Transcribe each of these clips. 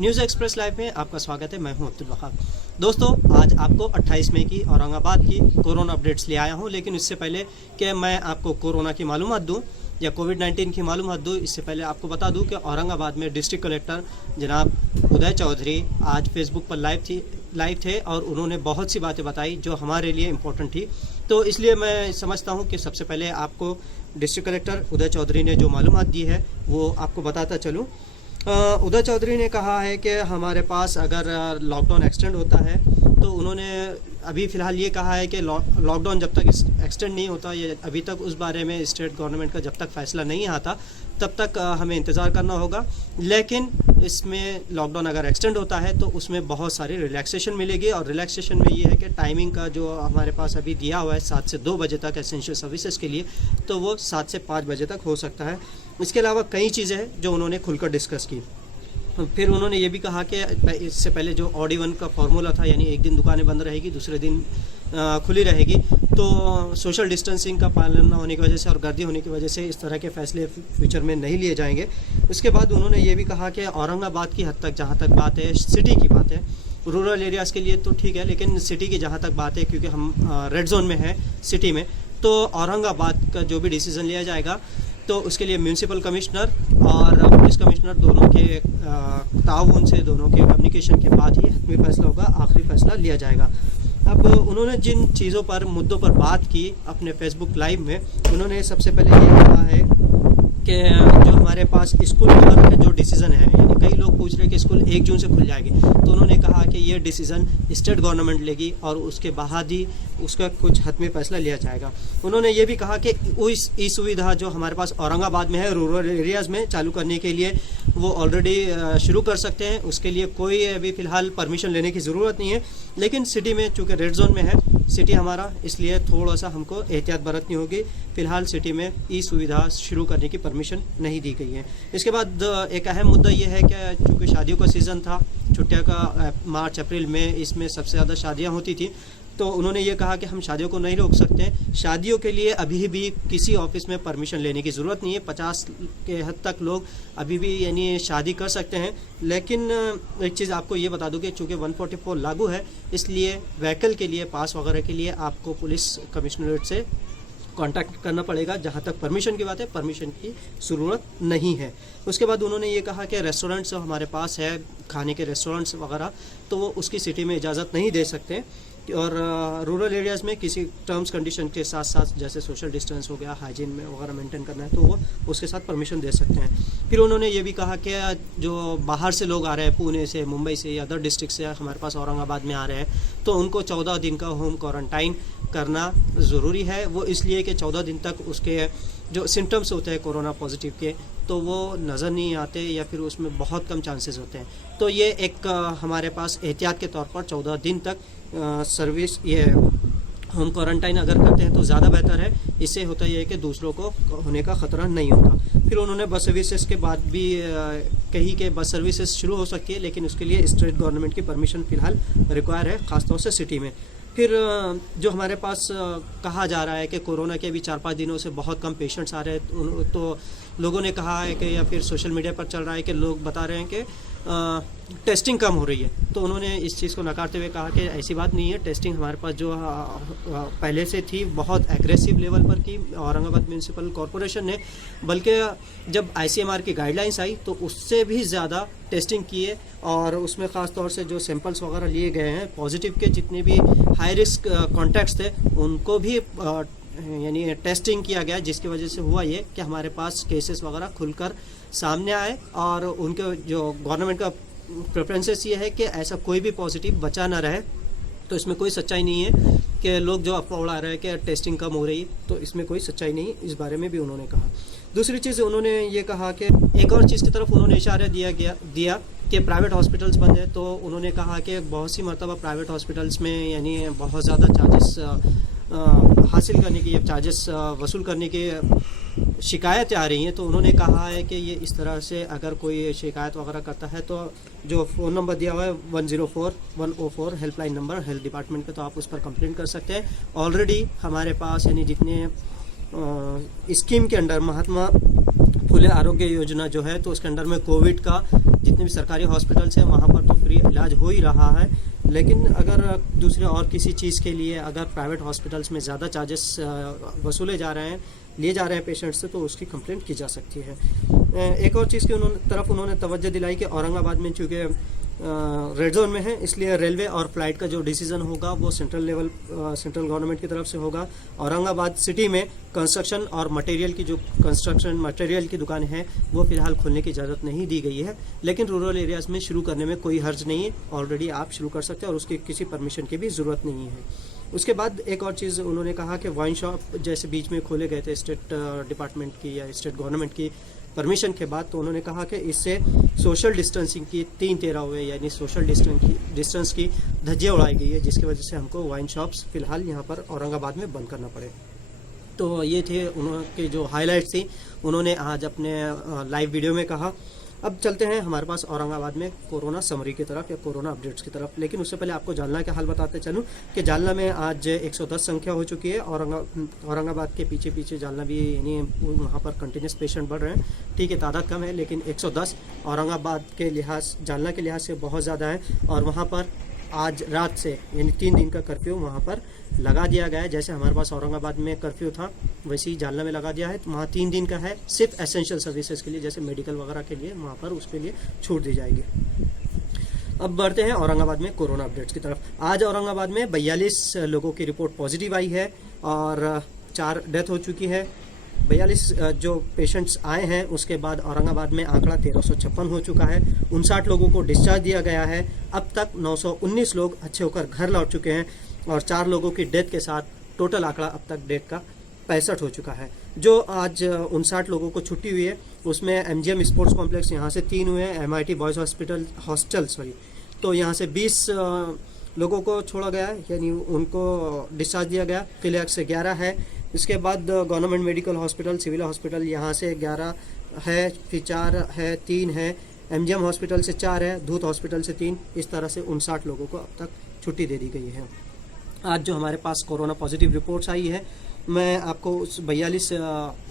News express live में आपका स्वागत है। मैं हूं अब्दुल वहाब। दोस्तों, आज आपको 28 मई की औरंगाबाद की कोरोना अपडेट्स ले आया हूं, लेकिन इससे पहले कि मैं आपको कोरोना की मालूमात दूं या कोविड-19 की मालूमात दूं, इससे पहले आपको बता दूं कि औरंगाबाद में डिस्ट्रिक्ट कलेक्टर जनाब उदय चौधरी आज फेसबुक पर लाइव थे और उन्होंने बहुत सी बातें बताई जो हमारे लिए इम्पोर्टेंट थी। तो इसलिए मैं समझता हूँ कि सबसे पहले आपको डिस्ट्रिक्ट कलेक्टर उदय चौधरी ने जो मालूमात दी है वो आपको बताता चलूँ। उदय चौधरी ने कहा है कि हमारे पास अगर लॉकडाउन एक्सटेंड होता है तो उन्होंने अभी फ़िलहाल ये कहा है कि लॉकडाउन जब तक एक्सटेंड नहीं होता, ये अभी तक उस बारे में स्टेट गवर्नमेंट का जब तक फैसला नहीं आता तब तक हमें इंतज़ार करना होगा। लेकिन इसमें लॉकडाउन अगर एक्सटेंड होता है तो उसमें बहुत सारी रिलैक्सेशन मिलेगी और रिलैक्सेशन में ये है कि टाइमिंग का जो हमारे पास अभी दिया हुआ है 7 से 2 बजे तक एसेंशियल सर्विसेज के लिए, तो वो 7 से 5 बजे तक हो सकता है। इसके अलावा कई चीज़ें हैं जो उन्होंने खुलकर डिस्कस की। फिर उन्होंने ये भी कहा कि इससे पहले जो ऑड इवन का फॉर्मूला था, यानी एक दिन दुकानें बंद रहेगी, दूसरे दिन खुली रहेगी, तो सोशल डिस्टेंसिंग का पालन न होने की वजह से और गर्दी होने की वजह से इस तरह के फैसले फ्यूचर में नहीं लिए जाएंगे। उसके बाद उन्होंने ये भी कहा कि औरंगाबाद की हद तक जहाँ तक बात है, सिटी की बात है, रूरल एरियाज़ के लिए तो ठीक है, लेकिन सिटी की जहाँ तक बात है, क्योंकि हम रेड जोन में हैं सिटी में, तो औरंगाबाद का जो भी डिसीज़न लिया जाएगा तो उसके लिए म्यूनसिपल कमिश्नर और पुलिस कमिश्नर दोनों के ताउन से, दोनों के कम्युनिकेशन के बाद ही हतमी फैसला होगा, आखिरी फैसला लिया जाएगा। अब उन्होंने जिन चीज़ों पर, मुद्दों पर बात की अपने फेसबुक लाइव में, उन्होंने सबसे पहले ये कहा है कि जो हमारे पास स्कूल वगैरह के जो डिसीज़न है, यानी कई लोग पूछ रहे हैं कि स्कूल 1 जून से खुल जाएंगे, तो उन्होंने कहा कि ये डिसीज़न स्टेट गवर्नमेंट लेगी और उसके बाद ही उसका कुछ हतमी फैसला लिया जाएगा। उन्होंने ये भी कहा कि ई सुविधा जो हमारे पास औरंगाबाद में है, रूरल एरियाज़ में चालू करने के लिए वो ऑलरेडी शुरू कर सकते हैं। उसके लिए कोई अभी फ़िलहाल परमिशन लेने की ज़रूरत नहीं है, लेकिन सिटी में चूँकि रेड जोन में है सिटी हमारा, इसलिए थोड़ा सा हमको एहतियात बरतनी होगी। फ़िलहाल सिटी में ई सुविधा शुरू करने की परमिशन नहीं दी गई है। इसके बाद एक अहम मुद्दा ये है कि चूँकि शादियों का सीज़न था, छुट्टियाँ का मार्च अप्रैल में, इसमें सबसे ज़्यादा शादियाँ होती थी, तो उन्होंने ये कहा कि हम शादियों को नहीं रोक सकते। शादियों के लिए अभी भी किसी ऑफिस में परमिशन लेने की ज़रूरत नहीं है। 50 के हद तक लोग अभी भी यानी शादी कर सकते हैं। लेकिन एक चीज़ आपको ये बता दूं कि चूँकि 144 लागू है, इसलिए व्हीकल के लिए, पास वगैरह के लिए आपको पुलिस कमिश्नरेट से कांटेक्ट करना पड़ेगा। जहाँ तक परमिशन की बात है, परमिशन की ज़रूरत नहीं है। उसके बाद उन्होंने ये कहा कि रेस्टोरेंट्स हमारे पास है, खाने के रेस्टोरेंट्स वगैरह, तो वो उसकी सिटी में इजाज़त नहीं दे सकते और रूरल एरियाज़ में किसी टर्म्स कंडीशन के साथ साथ, जैसे सोशल डिस्टेंस हो गया, हाइजीन में वगैरह मेंटेन करना है, तो वो उसके साथ परमिशन दे सकते हैं। फिर उन्होंने ये भी कहा कि जो बाहर से लोग आ रहे हैं, पुणे से, मुंबई से या अदर डिस्ट्रिक्ट से हमारे पास औरंगाबाद में आ रहे हैं, तो उनको 14 दिन का होम क्वारंटाइन करना ज़रूरी है। वो इसलिए कि 14 दिन तक उसके जो सिम्टम्स होते हैं कोरोना पॉजिटिव के, तो वो नज़र नहीं आते या फिर उसमें बहुत कम चांसेस होते हैं। तो ये एक हमारे पास एहतियात के तौर पर 14 दिन तक सर्विस, ये होम क्वारंटाइन अगर करते हैं तो ज़्यादा बेहतर है। इससे होता यह है कि दूसरों को होने का ख़तरा नहीं होता। फिर उन्होंने बस सर्विसेज के बाद भी कही कि बस सर्विसेज शुरू हो सकती है, लेकिन उसके लिए स्टेट गवर्नमेंट की परमिशन फ़िलहाल रिक्वायर है, ख़ासतौर से सिटी में। फिर जो हमारे पास कहा जा रहा है कि कोरोना के अभी 4-5 दिनों से बहुत कम पेशेंट्स आ रहे हैं, तो लोगों ने कहा है कि, या फिर सोशल मीडिया पर चल रहा है कि लोग बता रहे हैं कि टेस्टिंग कम हो रही है, तो उन्होंने इस चीज़ को नकारते हुए कहा कि ऐसी बात नहीं है। टेस्टिंग हमारे पास जो पहले से थी, बहुत एग्रेसिव लेवल पर की औरंगाबाद म्यूनसिपल कॉरपोरेशन ने, बल्कि जब ICMR की गाइडलाइंस आई तो उससे भी ज़्यादा टेस्टिंग किए और उसमें ख़ास तौर से जो सैंपल्स वगैरह लिए गए हैं पॉजिटिव के, जितने भी हाई रिस्क कॉन्टैक्ट्स थे उनको भी यानी टेस्टिंग किया गया, जिसकी वजह से हुआ ये कि हमारे पास केसेस वगैरह खुलकर सामने आए। और उनके जो गवर्नमेंट का प्रेफरेंसेस ये है कि ऐसा कोई भी पॉजिटिव बचा ना रहे। तो इसमें कोई सच्चाई नहीं है कि लोग जो अफवाह उड़ा रहे हैं कि टेस्टिंग कम हो रही है, तो इसमें कोई सच्चाई नहीं, इस बारे में भी उन्होंने कहा। दूसरी चीज़ उन्होंने ये कहा कि एक और चीज़ की तरफ उन्होंने इशारा दिया कि प्राइवेट हॉस्पिटल्स बंद है, तो उन्होंने कहा कि बहुत सी मरतबा प्राइवेट हॉस्पिटल्स में यानी बहुत ज़्यादा चार्जेस हासिल करने की, चार्जेस वसूल करने की शिकायतें आ रही हैं। तो उन्होंने कहा है कि ये इस तरह से अगर कोई शिकायत वगैरह करता है तो जो फ़ोन नंबर दिया हुआ है 104 हेल्पलाइन नंबर हेल्थ डिपार्टमेंट का, तो आप उस पर कंप्लेंट कर सकते हैं। ऑलरेडी हमारे पास यानी जितने स्कीम के अंडर, महात्मा खुले आरोग्य योजना जो है, तो उसके अंडर में कोविड का जितने भी सरकारी हॉस्पिटल्स हैं वहाँ पर तो फ्री इलाज हो ही रहा है, लेकिन अगर दूसरे और किसी चीज़ के लिए अगर प्राइवेट हॉस्पिटल्स में ज़्यादा चार्जेस वसूले जा रहे हैं, लिए जा रहे हैं पेशेंट से, तो उसकी कंप्लेंट की जा सकती है। एक और चीज़ की तरफ उन्होंने तवज्जो दिलाई कि औरंगाबाद में चूँकि रेड जोन में है, इसलिए रेलवे और फ्लाइट का जो डिसीजन होगा वो सेंट्रल गवर्नमेंट की तरफ से होगा। औरंगाबाद सिटी में कंस्ट्रक्शन और मटेरियल की जो कंस्ट्रक्शन मटेरियल की दुकान है वो फिलहाल खोलने की इजाज़त नहीं दी गई है, लेकिन रूरल एरियाज़ में शुरू करने में कोई हर्ज नहीं है, ऑलरेडी आप शुरू कर सकते हैं और उसकी किसी परमिशन की भी ज़रूरत नहीं है। उसके बाद एक और चीज़ उन्होंने कहा कि वाइन शॉप जैसे बीच में खोले गए थे स्टेट डिपार्टमेंट की या स्टेट गवर्नमेंट की परमिशन के बाद, तो उन्होंने कहा कि इससे सोशल डिस्टेंसिंग की 3-13 हुए, यानी सोशल डिस्टेंस की धज्जियाँ उड़ाई गई है, जिसकी वजह से हमको वाइन शॉप्स फिलहाल यहाँ पर औरंगाबाद में बंद करना पड़े। तो ये थे उनके जो हाइलाइट्स थी, उन्होंने आज अपने लाइव वीडियो में कहा। अब चलते हैं हमारे पास औरंगाबाद में कोरोना समरी की तरफ या कोरोना अपडेट्स की तरफ, लेकिन उससे पहले आपको जालना का हाल बताते चलूँ कि जालना में आज 110 संख्या हो चुकी है। औरंगाबाद के पीछे पीछे जालना भी, यानी वहाँ पर कंटिन्यूस पेशेंट बढ़ रहे हैं। ठीक है, तादाद कम है, लेकिन 110 औरंगाबाद के लिहाज, जालना के लिहाज से बहुत ज़्यादा है। और वहाँ पर आज रात से यानी 3 दिन का कर्फ्यू वहाँ पर लगा दिया गया है। जैसे हमारे पास औरंगाबाद में कर्फ्यू था, वैसे ही जालना में लगा दिया है। तो वहाँ 3 दिन का है, सिर्फ एसेंशियल सर्विसेज के लिए, जैसे मेडिकल वगैरह के लिए वहाँ पर उसके लिए छूट दी जाएगी। अब बढ़ते हैं औरंगाबाद में कोरोना अपडेट्स की तरफ। आज औरंगाबाद में 42 लोगों की रिपोर्ट पॉजिटिव आई है और 4 डेथ हो चुकी है। 42 जो पेशेंट्स आए हैं, उसके बाद औरंगाबाद में आंकड़ा 1356 हो चुका है। 59 लोगों को डिस्चार्ज दिया गया है। अब तक 919 लोग अच्छे होकर घर लौट चुके हैं और 4 लोगों की डेथ के साथ टोटल आंकड़ा अब तक डेथ का 65 हो चुका है। जो आज 59 लोगों को छुट्टी हुई है, उसमें MGM स्पोर्ट्स कॉम्प्लेक्स यहाँ से 3 हुए हैं, MIT बॉयज़ हॉस्टल तो यहाँ से 20 लोगों को छोड़ा गया है, यानी उनको डिस्चार्ज दिया गया। फिलहाल से 11 है। इसके बाद government medical hospital, civil hospital यहाँ से 11 है, फिर 4 है, 3 है, MGM हॉस्पिटल से 4 है, धूत हॉस्पिटल से 3। इस तरह से 59 लोगों को अब तक छुट्टी दे दी गई है। आज जो हमारे पास कोरोना पॉजिटिव रिपोर्ट्स आई है, मैं आपको उस 42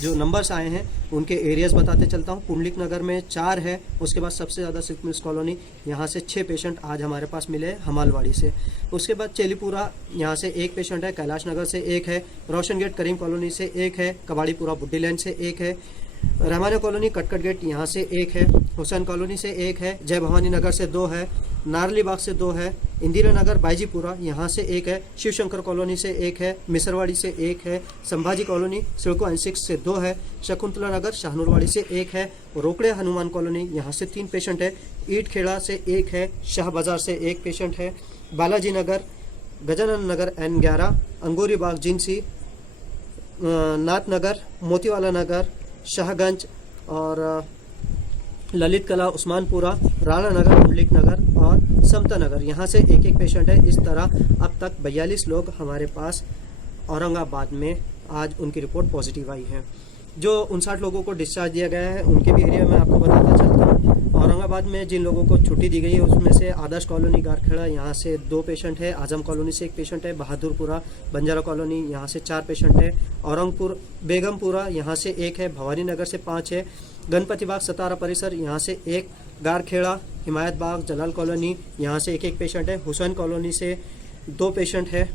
जो नंबर्स आए हैं उनके एरियाज़ बताते चलता हूँ। पुंडलिक नगर में 4 है, उसके बाद सबसे ज़्यादा सिल्क मिल्स कॉलोनी, यहाँ से 6 पेशेंट आज हमारे पास मिले हैं हमालवाड़ी से। उसके बाद चेलीपुरा, यहाँ से 1 पेशेंट है, कैलाश नगर से 1 है, रोशन गेट करीम कॉलोनी से 1 है, कबाड़ीपुरा बुड्डी लैंड से 1 है, रहमानिया कॉलोनी कटकट गेट यहाँ से 1 है, हुसैन कॉलोनी से 1 है, जय भवानी नगर से 2 है, नारली बाग से 2 है, इंदिरा नगर बाईजीपुरा यहाँ से 1 है, शिवशंकर कॉलोनी से 1 है, मिसरवाड़ी से 1 है, संभाजी कॉलोनी सिड़को N6 से 2 है, शकुंतला नगर शाहनूरवाड़ी से 1 है, रोकड़े हनुमान कॉलोनी यहाँ से 3 पेशेंट है, ईट खेड़ा से 1 है, शाह बाजार से 1 पेशेंट है, बालाजी नगर, गजानन नगर N11, अंगूरी बाग जिनसी, नाथ नगर, मोतीवाला नगर, शाहगंज और ललित कला, उस्मानपुरा, राणा नगर, पुंडलिक नगर और समता नगर यहाँ से 1-1 पेशेंट है। इस तरह अब तक 42 लोग हमारे पास औरंगाबाद में आज उनकी रिपोर्ट पॉजिटिव आई है। जो 59 लोगों को डिस्चार्ज दिया गया है उनके भी एरिया में आपको बताता चलता हूँ। औरंगाबाद में जिन लोगों को छुट्टी दी गई है उसमें से आदर्श कॉलोनी गारखेड़ा यहाँ से 2 पेशेंट है, आजम कॉलोनी से 1 पेशेंट है, बहादुरपुरा बंजारा कॉलोनी यहाँ से 4 पेशेंट है, औरंगपुर बेगमपुरा यहाँ से 1 है, भवानी नगर से 5 है, गणपति बाग सतारा परिसर यहाँ से 1, गारखेड़ा, हिमायत बाग, जलाल कॉलोनी यहाँ से 1-1 पेशेंट है, हुसैन कॉलोनी से 2 पेशेंट है,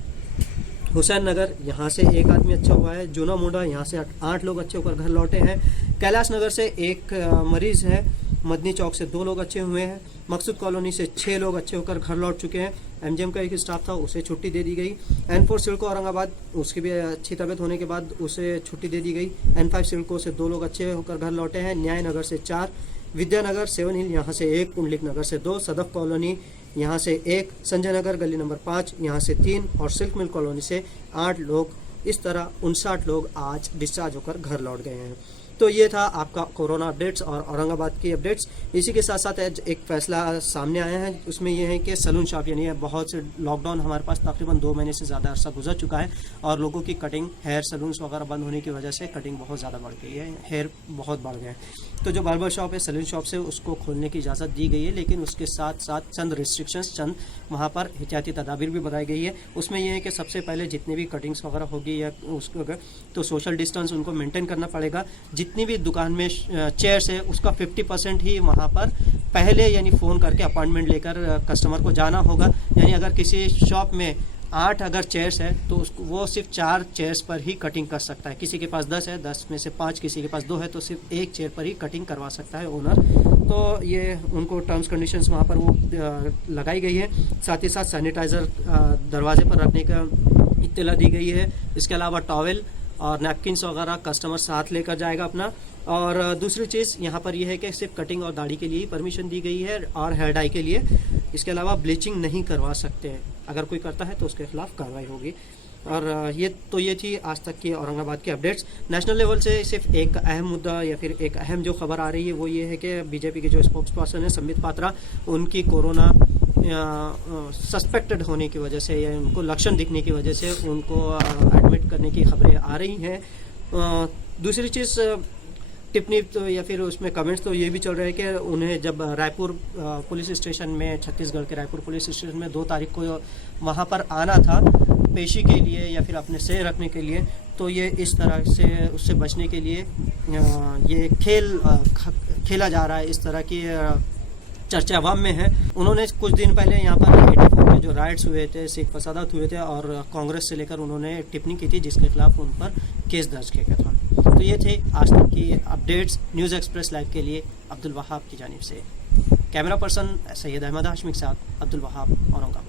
हुसैन नगर यहाँ से 1 आदमी अच्छा हुआ है, जूना मुंडा यहाँ से 8 लोग अच्छे होकर घर लौटे हैं, कैलाश नगर से 1 मरीज है, मदनी चौक से 2 लोग अच्छे हुए हैं, मकसूद कॉलोनी से 6 लोग अच्छे होकर घर लौट चुके हैं। MGM का एक स्टाफ था, उसे छुट्टी दे दी गई। N4 सिडको औरंगाबाद, उसकी भी अच्छी तबीयत होने के बाद उसे छुट्टी दे दी गई। N5 सिडको से 2 लोग अच्छे होकर घर लौटे हैं, न्याय नगर से 4, विद्यानगर 7 हिल यहाँ से 1, पुंडलिक नगर से 2, सदफ कॉलोनी यहाँ से 1, संजय नगर गली नंबर 5 यहाँ से 3 और सिल्क मिल कॉलोनी से 8 लोग। इस तरह 59 लोग आज डिस्चार्ज होकर घर लौट गए हैं। तो ये था आपका कोरोना अपडेट्स और औरंगाबाद की अपडेट्स। इसी के साथ साथ आज एक फैसला सामने आया है, उसमें यह है कि सैलून शॉप यानी बहुत से लॉकडाउन हमारे पास तकरीबन 2 महीने से ज़्यादा अरसा गुजर चुका है और लोगों की कटिंग, हेयर सैलून्स वगैरह बंद होने की वजह से कटिंग बहुत ज़्यादा बढ़ गई है, हेयर बहुत बढ़ गए हैं। तो जो बार्बर शॉप है, सैलून शॉप से उसको खोलने की इजाज़त दी गई है, लेकिन उसके साथ साथ चंद रिस्ट्रिक्शंस, चंद वहाँ पर एहतियाती तदाबीर भी बताई गई है। उसमें यह है कि सबसे पहले जितने भी कटिंग्स वगैरह होगी या उसको तो सोशल डिस्टेंस उनको मेंटेन करना पड़ेगा। जितनी भी दुकान में चेयर्स है उसका 50% ही वहाँ पर पहले यानी फ़ोन करके अपॉइंटमेंट लेकर कस्टमर को जाना होगा। यानी अगर किसी शॉप में 8 अगर चेयर्स है तो उसको वो सिर्फ 4 चेयर्स पर ही कटिंग कर सकता है। किसी के पास 10 है, 10 में से 5, किसी के पास 2 है तो सिर्फ 1 चेयर पर ही कटिंग करवा सकता है ओनर। तो ये उनको टर्म्स कंडीशंस वहाँ पर वो लगाई गई है। साथ ही साथ सैनिटाइज़र दरवाजे पर रखने का इत्तला दी गई है। इसके अलावा टॉवेल और नैपकिन्स वगैरह कस्टमर साथ लेकर जाएगा अपना। और दूसरी चीज़ यहाँ पर यह है कि सिर्फ कटिंग और दाढ़ी के लिए ही परमिशन दी गई है और हेयर डाई के लिए। इसके अलावा ब्लीचिंग नहीं करवा सकते हैं। अगर कोई करता है तो उसके खिलाफ कार्रवाई होगी। और ये थी आज तक की औरंगाबाद की अपडेट्स। नेशनल लेवल से सिर्फ एक अहम मुद्दा या फिर एक अहम जो खबर आ रही है वो ये है कि बीजेपी के जो स्पोक्स पर्सन है संबित पात्रा, उनकी कोरोना सस्पेक्टेड होने की वजह से या उनको लक्षण दिखने की वजह से उनको एडमिट करने की खबरें आ रही हैं। दूसरी चीज़ टिप्पणी तो या फिर उसमें कमेंट्स तो ये भी चल रहे हैं कि उन्हें जब रायपुर पुलिस स्टेशन में, छत्तीसगढ़ के रायपुर पुलिस स्टेशन में 2 तारीख को वहाँ पर आना था पेशी के लिए या फिर अपने से रखने के लिए, तो ये इस तरह से उससे बचने के लिए ये खेला जा रहा है। इस तरह की चर्चा अवाम में है। उन्होंने कुछ दिन पहले यहाँ पर 84 के जो राइट्स हुए थे, सिख फसादात हुए थे और कांग्रेस से लेकर उन्होंने टिप्पणी की थी जिसके खिलाफ उन पर केस दर्ज किया गया था। तो ये थे आज तक की अपडेट्स न्यूज़ एक्सप्रेस लाइव के लिए अब्दुल वहाब की जानिब से। कैमरा पर्सन सैयद अहमद हाशमी के साथ अब्दुल वहाब, औरंगाबाद।